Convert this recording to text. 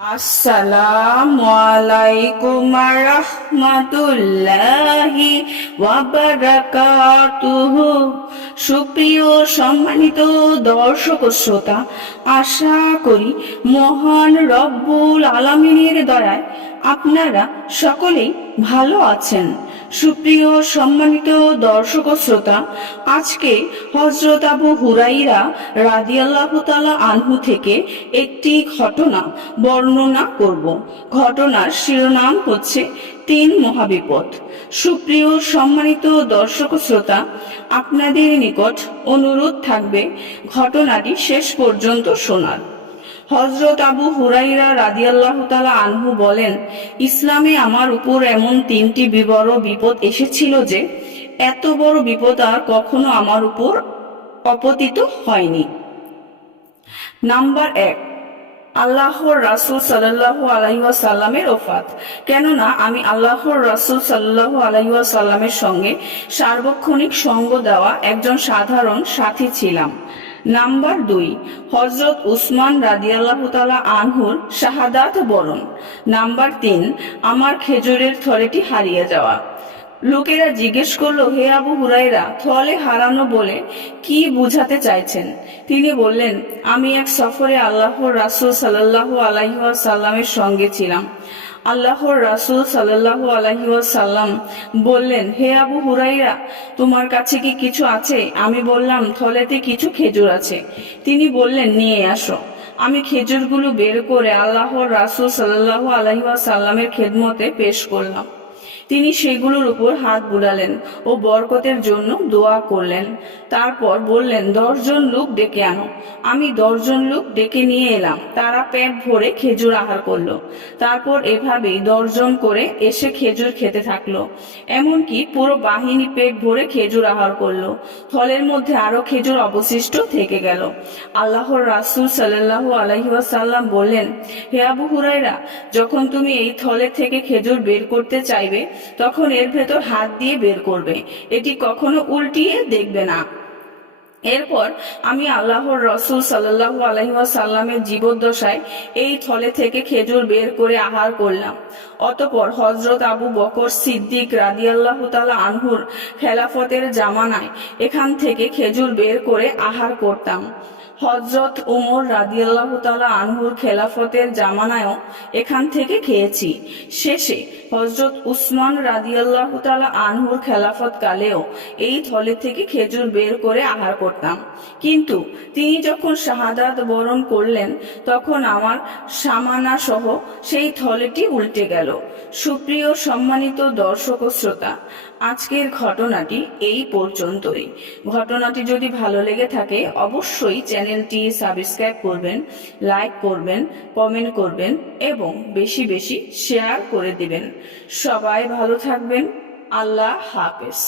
আসসালামু আলাইকুম রাহমাতুল্লাহি ওয়া বারাকাতুহু। সুপ্রিয় সম্মানিত দর্শক ও শ্রোতা, আশা করি মহান রব্বুল আলামিনের দয়ায় আপনারা সকলেই ভালো আছেন। সুপ্রিয় সম্মানিত দর্শক ও শ্রোতা, আজকে হযরত আবু হুরাইরা রাদিয়াল্লাহু তাআলা আনহু থেকে একটি ঘটনা বর্ণনা করব। ঘটনার শিরোনাম হচ্ছে 3 মহাবিপদ। সুপ্রিয় সম্মানিত দর্শক ও শ্রোতা, আপনাদের নিকট অনুরোধ থাকবে ঘটনাটি শেষ পর্যন্ত শোনার। হযরত আবু হুরাইরা রাদিয়াল্লাহু তাআলা আনহু বলেন, ইসলামে আমার উপর এমন 3টি বড় বিপদ এসেছিল যে এত বড় বিপদ আর কখনো আমার উপর অপতিত হয়নি। নাম্বার 1, আল্লাহর রাসূল সাল্লাল্লাহু আলাইহি ওয়াসাল্লামের ওফাত। কেননা আমি আল্লাহর রাসূল সাল্লাল্লাহু আলাইহি ওয়াসাল্লামের সঙ্গে সার্বক্ষণিক সঙ্গ দেওয়া একজন সাধারণ সাথী ছিলাম। নাম্বার 2, হযরত উসমান রাদিয়াল্লাহু তাআলা আনহুর শাহাদাত বরণ। নাম্বার 3, আমার খেজুরের থলেটি হারিয়ে যাওয়া। লোকেরা জিজ্ঞেস করলো, হে আবু হুরাইরা, থলে হারানো বলে কি বুঝাতে চাইছেন? তিনি বললেন, আমি এক সফরে আল্লাহর রাসূল সাল্লাল্লাহু আলাইহি ওয়াসাল্লামের সঙ্গে ছিলাম। আল্লাহর রাসূল সাল্লাল্লাহু আলাইহি ওয়াসাল্লাম বললেন, হে আবু হুরাইরা, তোমার কাছে কি কিছু আছে? আমি বললাম, থলেতে কিছু খেজুর আছে। তিনি বললেন, নিয়ে আসো। আমি খেজুরগুলো বের করে আল্লাহর রাসূল সাল্লাল্লাহু আলাইহি ওয়াসাল্লামের খেদমতে পেশ করলাম। তিনি সেগুলোর উপর হাত বুলালেন ও বরকতের জন্য দোয়া করলেন। তারপর বললেন, 10 জন লোক ডেকে আনো। আমি 10 জন লোক ডেকে নিয়ে এলাম। তারা পেট ভরে খেজুর আহার করলো। তারপর এভাবেই 10 জন করে এসে খেজুর খেতে থাকলো। এমনকি পুরো বাহিনী পেট ভরে খেজুর আহার করলো। থলের মধ্যে আরো খেজুর অবশিষ্ট থেকে গেল। আল্লাহর রাসূল সাল্লাল্লাহু আলাইহি ওয়াসাল্লাম বললেন, হে আবু হুরাইরা, যখন তুমি এই থলে থেকে খেজুর বের করতে চাইবে তখন এর ভেতর হাত দিয়ে বের করবে, এটি কখনো উল্টিয়ে দেখবে না। এরপর আমি আল্লাহর রাসূল সাল্লাল্লাহু আলাইহি ওয়াসাল্লামের জীবদ্দশায় এই থলে থেকে খেজুর বের করে আহার করলাম। অতঃপর হযরত আবু বকর সিদ্দিক রাদিয়াল্লাহু তাআলা আনহুর খেলাফতের জামানায় এখান থেকে খেজুর বের করে আহার করতাম। হযরত উমর রাদিয়াল্লাহু তাআলা আনহুর খেলাফতের জামানায়ও এখান থেকে খেয়েছি। শেষে হযরত উসমান রাদিয়াল্লাহু তাআলা আনহুর খেলাফত কালেও এই থলে থেকে খেজুর বের করে আহার করতাম। কিন্তু তিনি যখন শাহাদাত বরণ করলেন তখন আমার সামানা সহ সেই থলেটি উল্টে গেল। সুপ্রিয় সম্মানিত দর্শক ও শ্রোতা, আজকের ঘটনাটি এই পর্যন্তই। ঘটনাটি যদি ভালো লেগে থাকে অবশ্যই চ্যানেলটি সাবস্ক্রাইব করবেন, লাইক করবেন, কমেন্ট করবেন এবং বেশি বেশি শেয়ার করে দিবেন। সবাই ভালো থাকবেন। আল্লাহ হাফেজ।